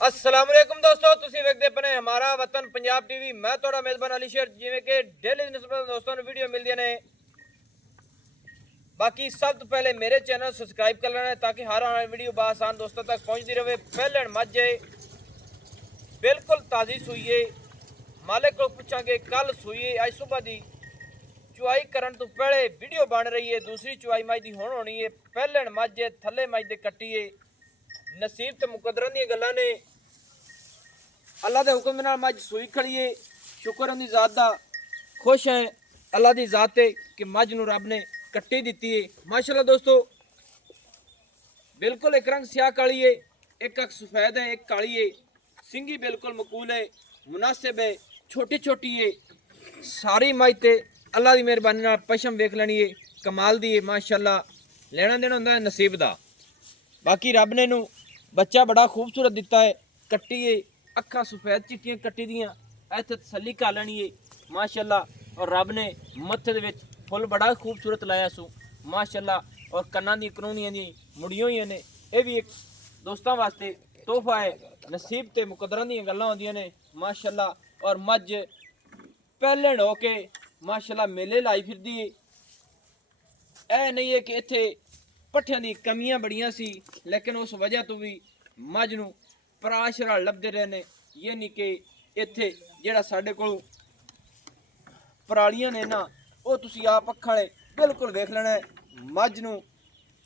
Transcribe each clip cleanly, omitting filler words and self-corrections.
अस्सलामुअलैकुम दोस्तों, तुसी वेखदे पने हमारा वतन पंजाब टीवी। मैं थोड़ा मेजबान अली शेर। जिवें कि डेली निस्बत दोस्तों ने वीडियो मिलदी ने, बाकी सब तो पहले मेरे चैनल सब्सक्राइब कर लेना ताकि हर आने वीडियो बासान दोस्तों तक पहुंचती रहे। पहले मज बिल्कुल ताज़ी सूई है। मालिक को पूछांगे कल सूई है, आज सुबह दी चुआई करन तो पहले वीडियो बन रही है। दूसरी चुआई मज दी हुण होनी है। पहले मज थले मज दे कट्टी है। नसीब तो मुकदरां दी गल्लां ने। अल्लाह के हुक्म नाल मज सूई खड़ी है। शुक्र उन्दी ज़ात दा, खुश है अल्लाह दी ज़ात ते कि मज नूं रब ने कट्टी दी है। माशाअल्लाह दोस्तों, बिल्कुल एक रंग स्याह काली है, एक अख सफेद है, एक काली है। सिंगी बिल्कुल मकूल है, मुनासिब है, छोटी छोटी है। सारी मज ते अल्लाह की मेहरबानी नाल पशम वेख लेनी है, कमाल दी है। माशाअल्लाह लेना देना होंदा है नसीब दा। बाकी रब ने नूं बच्चा बड़ा खूबसूरत दिता है। कट्टी है, अखा सफेद चिट्टियां कट्टी दियां, इत्थे तसल्ली कर लेनी है माशाअल्लाह। और रब ने मत्थे दे विच फुल बड़ा खूबसूरत लाया सू माशाअल्लाह। और कन्नां दी कनूनियां दी मुड़ियां होईयां ने। यह भी एक दोस्तां वास्ते तोहफा है। नसीब ते मुकदरां दी गल्लां होंदियां ने माशाअल्लाह। और मज पहले हो के माशाअल्लाह मेले लाई फिरदी है। ऐ नहीं है कि इत्थे पट्ठियां दी कमियां बड़ियां सी, लेकिन उस वजह तो भी मज नूं पराशरा लभदे रहे ने। ये नहीं कि इत्थे जेड़ा साडे कोल परालियां ने ना, वो तुसी आप अखां ने बिल्कुल वेख लेना है। मज नूं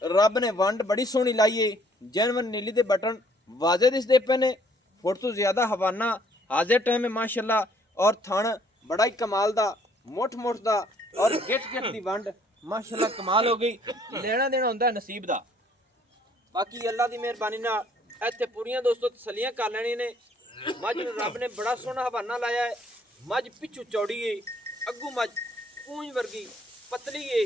रब ने वंड बड़ी सोहनी लाई है। जैनवन नीली दे बटन वाजे दिसदे पे ने। फुट तो ज्यादा हवाना हाजिर टाइम है माशाअल्लाह। और थण बड़ा ही कमाल दा, मुठ मुठ दा और गिट गिट दी वंड माशाअल्लाह कमाल हो गई। लेना देना होंदा नसीब दा। बाकी अल्लाह दी मेहरबानी नाल इत्थे पूरियां दोस्तों तसलियां कर लैणी ने। मज नूं रब ने बड़ा सोहना हवाना लाया है। मज पिछू चौड़ी है, अग्गू मज पूंछ वर्गी पतली है।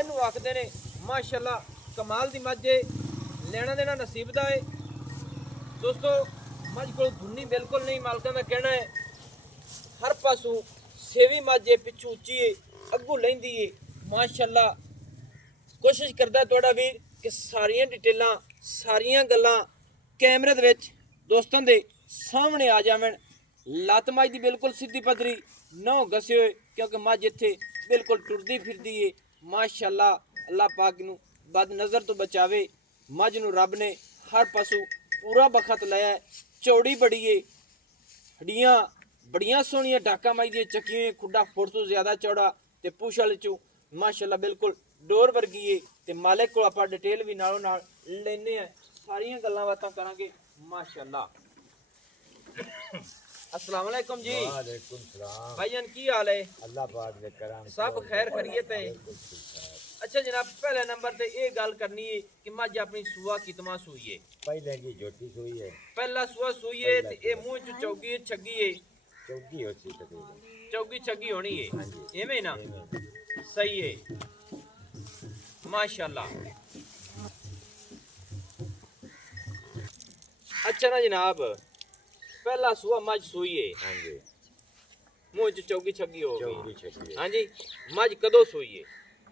इनू आखदे ने माशाअल्लाह कमाल दी मज है। लेना देना नसीब दा है दोस्तों। मज को धुन्नी बिल्कुल नहीं, मालकां दा कहना है। हर पासों सेवी मज है, पिछू उच्ची है, अग्गू लैंदी है माशाअल्लाह। कोशिश करदा थोड़ा वीर कि सारियां डिटेलां सारियां गल्लां कैमरे दे विच दोस्तां दे सामने आ जावन। लत्त मज दी बिल्कुल सीधी पद्धरी नौ घसे होए, क्योंकि मज इत्थे बिल्कुल टुरदी फिरदी है माशाअल्लाह। अल्लाह पाक नूं बद नज़र तो बचावे। मज नूं रब ने हर पासों पूरा बखत लाया। चौड़ी बड़ी है, हड्डियां बड़ियां सोहनियां डाका मज दी चक्कियां। खुड्डा फुट तो ज्यादा चौड़ा ते पुछ वाले चू माशाअल्लाह बिल्कुल डोर वर्गी है। ते मालिक को आपां डिटेल भी नालों नाल लैने आ, सारियां गल्लां बातां करांगे माशाअल्लाह। अस्सलाम वालेकुम जी। वालेकुम सलाम। भाईजान की हाल है? अल्लाह पाक दे करम सब खैर खैरियत है? अच्छा जनाब, पहले नंबर ते ये गल करनी है कि मज अपनी सुआ कितमा सूई है? पहले की झोटी सुई है, पहला सुआ सूई है ते ये मुंह च चौगी छगी है। चौकी होती तकरीबन। चौगी छगी होनी है, हाँ जी, एवें ना? सही है माशाअल्लाह। अच्छा ना जनाब, पहला सुआ मज सूई है, हाँ जी, मुंह च चौगी छगी हो चौकी गई। छकी हाँ जी, मज कदों सूई है?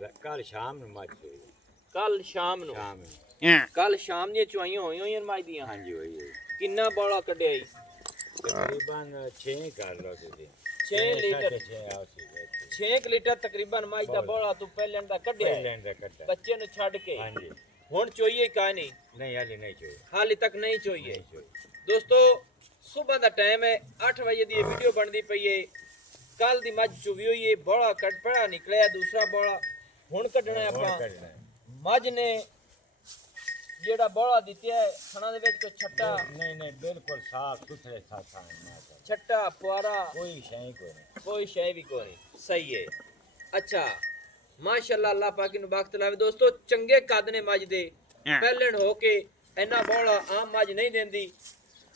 है। कल शाम में मच सुई है, कल शाम नूं। शाम में। कल शाम दी चुआइयां होई होईयां मज दियां। हाँ जी वही है। किन्ना बौला कड्ढिया जी? तकरीबन 6 कर लो तुझे। 6 लीटर। 6 आओ सी। 6 लीटर तकरीबन मज दा बौला तू पहले दा कड्ढिया है, पहले का कट्टा। बच्चे नु छड़ के। हाँ जी, हुण चोईए का नहीं? नहीं हाली नहीं चाहिए, हाली तक नहीं चोईए। नहीं चाहिए। दोस्तों सुबह दा टाइम है, 8 बजे दी वीडियो बनदी पई है। कल दी मज चुवी हुई है, बौला कट पड़ा निकलिया दूसरा बौला हुण कड्ढना है और आपां। करना है। मज ने जेड़ा बौला दित्या है खाना दे विच कोई छट्टा नहीं नहीं बिल्कुल साफ सुथरे साथ माशाअल्लाह। छट्टा फुआरा कोई शय को नहीं। कोई शय भी कोई नहीं। सही है। अच्छा माशाअल्लाह, अल्लाह पाक नु बख्त लावे। दोस्तों चंगे कद ने मज दे। पहले हो के इन्ना बौला आम मज नहीं देंदी।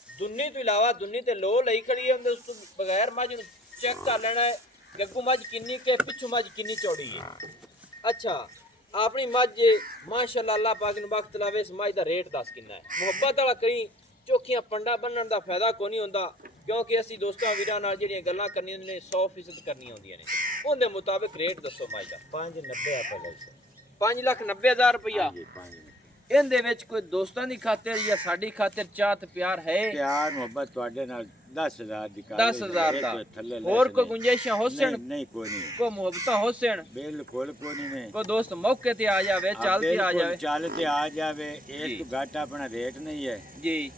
दुन्नी तो इलावा दुन्नी ते लो लई खड़ी है, उस तो बगैर मज नु चेक कर लेना है कि अग्गू मज किन्नी के पिछू मज किन्नी चौड़ी है। अच्छा अपनी मज माशाअल्लाह, अल्लाह पाक नु बख्त लावे। इस मज दा रेट दस किन्ना है? मुहब्बत वाला करी चोखियां पंडा बनने दा फायदा कोई नहीं होंदा, क्योंकि असी दोस्तों वीरां नाल जेहड़ियां गल्लां करनियां ने 100% करनियां होंदियां ने। उनदे मुताबिक रेट दसो मज दा। 590 आप लग 5,90,000 रुपया। जी 5 ਇਹਦੇ ਵਿੱਚ ਕੋਈ ਦੋਸਤਾਂ ਦੀ ਖਾਤਰ ਜਾਂ ਸਾਡੀ ਖਾਤਰ ਚਾਹ ਤੇ ਪਿਆਰ ਹੈ? ਪਿਆਰ ਮੁਹੱਬਤ ਤੁਹਾਡੇ ਨਾਲ 10,000 ਦੀ ਕਰ 10,000 ਦਾ ਥੱਲੇ ਹੋਰ ਕੋਈ ਗੁੰਜਾਇਸ਼ਾਂ ਹੋ ਸਣ? ਨਹੀਂ ਕੋਈ ਨਹੀਂ, ਕੋਈ ਮੁਹੱਬਤਾਂ ਹੋ ਸਣ? ਬਿਲਕੁਲ ਕੋਈ ਨਹੀਂ। ਕੋਈ ਦੋਸਤ ਮੌਕੇ ਤੇ ਆ ਜਾਵੇ, ਚੱਲ ਤੇ ਆ ਜਾਵੇ? ਚੱਲ ਤੇ ਆ ਜਾਵੇ। ਇੱਕ ਘੱਟ ਆਪਣਾ ਰੇਟ ਨਹੀਂ ਹੈ ਜੀ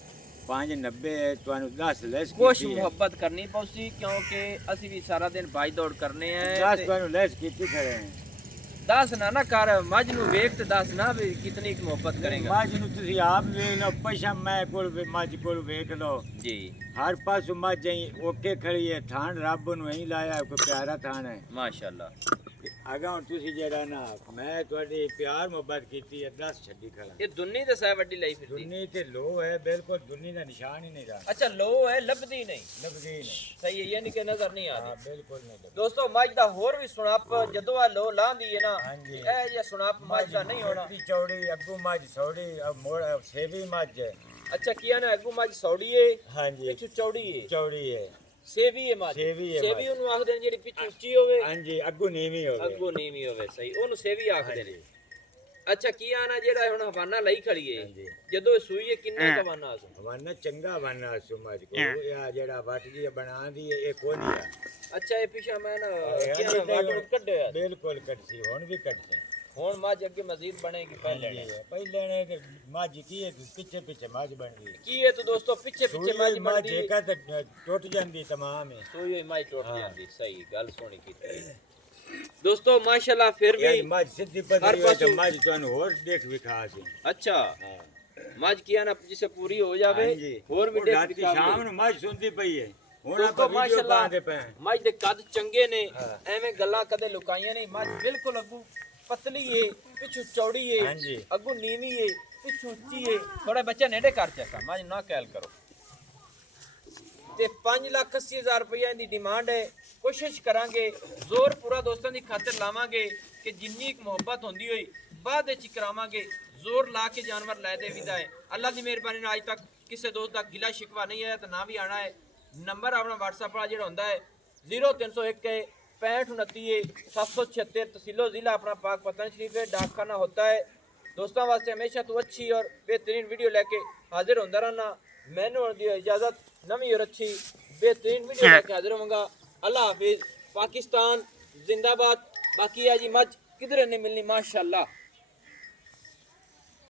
590 ਹੈ, ਤੁਹਾਨੂੰ 10 ਲੈਸ ਕੁਛ ਕੀਤੀ ਹੈ। ਮੁਹੱਬਤ ਕਰਨੀ ਪਊਗੀ ਕਿਉਂਕਿ ਅਸੀਂ ਵੀ ਸਾਰਾ ਦਿਨ ਭਾਈ ਦੌੜ ਕਰਨੇ ਆ 10 ਤੁਹਾਨੂੰ ਲੈਸ ਕੀਤੀ ਕਰੇ। ਦੱਸ ਨਾ ਕਰ ਮੱਝ ਨੂੰ ਵੇਖ ਤੇ ਦੱਸ ਨਾ ਵੀ ਕਿਤਨੀ ਕੁ ਮੁਹੱਬਤ ਕਰੇਗਾ। ਮੱਝ ਨੂੰ ਤੁਸੀਂ ਆਪ ਵੇਖ ਲਓ, ਪੈਸਾ ਮੈਂ ਕੋਲ ਮੱਝ ਕੋਲ ਵੇਖ ਲਓ। ਜੀ ਹਰ ਪਾਸੋਂ ਮੱਝ ਹੀ ਓਕੇ ਖੜੀ ਹੈ। ਥਾਣ ਰੱਬ ਨੂੰ ਹੀ ਲਾਇਆ, ਕੋਈ ਪਿਆਰਾ ਥਾਣ ਹੈ ਮਾਸ਼ਾਅੱਲਾ। ਅਗਾ ਹੁਣ ਤੁਸੀਂ ਜਿਹੜਾ ਨਾ ਮੈਂ ਤੁਹਾਡੀ ਪਿਆਰ ਮੁਹੱਬਤ ਕੀਤੀ ਹੈ 10 ਛੱਡੀ ਖੜਾ। ਇਹ ਦੁੰਨੀ ਤੇ ਸਾਹ ਵੱਡੀ ਲਈ ਫਿਰਦੀ। ਦੁੰਨੀ ਤੇ ਲੋ ਹੈ, ਬਿਲਕੁਲ ਦੁੰਨੀ ਦਾ ਨਿਸ਼ਾਨ ਹੀ ਨਹੀਂ ਰਹਾ। ਅੱਛਾ ਲੋ ਹੈ, ਲੱਭਦੀ ਨਹੀਂ। ਲੱਭਦੀ ਨਹੀਂ। ਸਹੀ ਹੈ, ਯਾਨੀ ਕਿ ਨਜ਼ਰ ਨਹੀਂ ਹਾਂ ਆਦੀ। ਬਿਲਕੁਲ ਨਹੀਂ ਲੱਭਦੀ। ਦੋਸਤੋ ਮੱਝ ਦਾ ਹੋਰ ਵੀ ਸੁਣਾਪ ਜਦੋਂ ਆ ਲੋ ਲਾਂਦੀ ਹੈ ਨਾ, ਹਾਂਜੀ। ਇਹ ਜਿਹਾ ਸੁਣਾਪ ਮੱਝ ਦਾ ਨਹੀਂ ਹੋਣਾ। ਮੋਟੀ ਚੌੜੀ ਅੱਗੂ ਮੱਝ ਸੌੜੀ ਮੋੜ ਸੇਵੀ ਮੱਝ ਹੈ। ਅੱਛਾ ਕੀ ਨਾ ਅੱਗੂ ਮੱਝ ਸੌੜੀ ਏ, ਹਾਂਜੀ ਪਿੱਛੋਂ ਚੌੜੀ ਏ, ਚੌੜੀ ਹੈ। ਸੇਵੀ ਏ ਮੱਝ। ਸੇਵੀ ਹੈ ਸੇਵੀ ਉਹਨੂੰ ਆਖਦੇ ਨੇ ਜਿਹੜੀ ਪਿੱਛੋਂ ਉੱਚੀ ਹੋਵੇ, ਹਾਂਜੀ ਅੱਗੂ ਨੀਵੀਂ ਹੋਵੇ। ਅੱਗੋਂ ਨੀਵੀਂ ਹੋਵੇ। ਸਹੀ, ਉਹਨੂੰ ਸੇਵੀ ਆਖਦੇ ਨੇ। ਅੱਛਾ ਕੀ ਆਣਾ ਜਿਹੜਾ ਹੁਣ ਹਵਾਨਾ ਲਈ ਖੜੀ ਏ, ਹਾਂਜੀ। ਜਦੋਂ ਇਹ ਸੂਈ ਏ ਕਿੰਨਾ ਕੁ ਹਵਾਨਾ ਆ? ਵਰਨਾ ਚੰਗਾ ਵਰਨਾ ਸੁਮਝ ਕੋ ਇਹ ਜਿਹੜਾ ਵੱਟ ਜੀ ਬਣਾਉਂਦੀ ਹੈ ਇਹ ਕੋਈ ਨਹੀਂ ਹੈ। ਅੱਛਾ ਇਹ ਪਿਛਾ ਮੈਂ ਨਾ ਇਹ ਕੀ ਅੱਗੇ ਵਾਟਰ ਕੱਢਿਆ। ਬਿਲਕੁਲ ਕੱਟਦੀ, ਹੁਣ ਵੀ ਕੱਟਦੀ। ਹੁਣ ਮੱਝ ਅੱਗੇ ਮਜ਼ੀਦ ਬਣੇਗੀ ਪਹਿਲੇ ਨੇ। ਪਹਿਲੇ ਨੇ ਤੇ ਮੱਝ ਕੀ ਹੈ ਪਿੱਛੇ ਪਿੱਛੇ ਮੱਝ ਬਣਦੀ ਹੈ। ਕੀ ਹੈ ਤੋ ਦੋਸਤੋ ਪਿੱਛੇ ਪਿੱਛੇ ਮੱਝ ਮੱਝ ਬਣਦੀ ਜੇਕਰ ਤੇ ਟੁੱਟ ਜਾਂਦੀ ਤਮਾਮ ਹੈ। ਸੋਈ ਹੋਈ ਮੱਝ ਟੁੱਟ ਜਾਂਦੀ। ਸਹੀ ਗੱਲ ਸੋਹਣੀ ਕੀਤੀ ਦੋਸਤੋ ਮਾਸ਼ਾਅੱਲਾ। ਫਿਰ ਇਹ ਵੀ ਮੱਝ ਸਿੱਧੀ ਹਰ ਪੱਧਰੀ ਹੋਈ ਤੇ ਪਾਸੋਂ- ਮੱਝ ਤੁਹਾਨੂੰ ਹੋਰ ਦੇਖ ਵਿਖਾ ਸੀ। ਅੱਛਾ ਹਾਂ ਮੱਝ ਕੀ ਨਾ ਜਿਸੇ ਪੂਰੀ ਹੋ ਜਾਵੇ ਹਾਂਜੀ। ਹੋਰ ਵੀ ਉਹ ਦੇਖ ਰਾਤੀ ਦਿਖਾਵੇ। ਸ਼ਾਮ ਨੂੰ ਮੱਝ ਸੁਣਦੀ ਪਈ ਹੈ। ਹੁਣ ਦੋਸਤੋ ਆਪਾਂ ਵੀਡੀਓ ਮਾਸ਼ਾਅੱਲਾ ਪਾਉਂਦੇ ਪਏ ਹਾਂ। ਮੱਝ ਦੇ ਕੱਦ ਚੰਗੇ ਨੇ, ਹਾਂ। ਐਵੇਂ ਗੱਲਾਂ ਕਦੇ ਲੁਕਾਈਆਂ ਨਹੀਂ। ਮੱਝ ਬਿਲਕੁਲ ਅੱਗੂ ਪਤਲੀ ਏ, ਪਿੱਛੋਂ ਚੌੜੀ ਏ, ਹਾਂਜੀ। ਅੱਗੂ ਨੀਵੀਂ ਏ, ਪਿੱਛੋਂ ਉੱਚੀ ਏ। ਥੋੜਾ ਬੱਚਾ ਨੇੜੇ ਕਰ ਚੱਕਾ ਮੱਝ ਨਾ ਕਹਿਲ ਕਰੋ। ਤੇ 5,80,000 ਰੁਪਏ ਦੀ ਡਿਮਾਂਡ ਹੈ। ਕੋਸ਼ਿਸ਼ ਕਰਾਂਗੇ ਜ਼ੋਰ ਪੂਰਾ ਦੋਸਤਾਂ ਦੀ ਖਾਤਰ ਲਾਵਾਂਗੇ ਕਿ ਜਿੰਨੀ ਇੱਕ ਮੁਹੱਬਤ ਹੁੰਦੀ ਹੋਈ ਬਾਅਦ ਵਿੱਚ ਕਰਾਵਾਂਗੇ। ਜ਼ੋਰ ਲਾ ਕੇ ਜਾਨਵਰ ਲੈ ਦੇ ਵਿਦਾ ਹੈ। ਅੱਲਾ ਦੀ ਮਿਹਰਬਾਨੀ ਨਾਲ ਅੱਜ ਤੱਕ ਕਿਸੇ ਦੋਸਤ ਦਾ ਗਿਲਾ ਸ਼ਿਕਵਾ ਨਹੀਂ ਆਇਆ ਤੇ ਨਾ ਵੀ ਆਣਾ ਹੈ। ਨੰਬਰ ਆਪਣਾ WhatsApp ਵਾਲਾ ਜਿਹੜਾ ਹੁੰਦਾ ਹੈ 0301 है 6529 776 तहसीलो ज़िला अपना पाक पतन शरीफ है। डाकखाना होता है। दोस्तों वास्ते हमेशा तो अच्छी और बेहतरीन वीडियो लेके हाजिर होता रहना। मैंने और दी इजाज़त नवी और अच्छी बेहतरीन वीडियो लेके हाजिर होऊंगा। अल्लाह हाफिज़। पाकिस्तान जिंदाबाद। बाकी है जी मज किधर नहीं मिलनी माशाअल्लाह।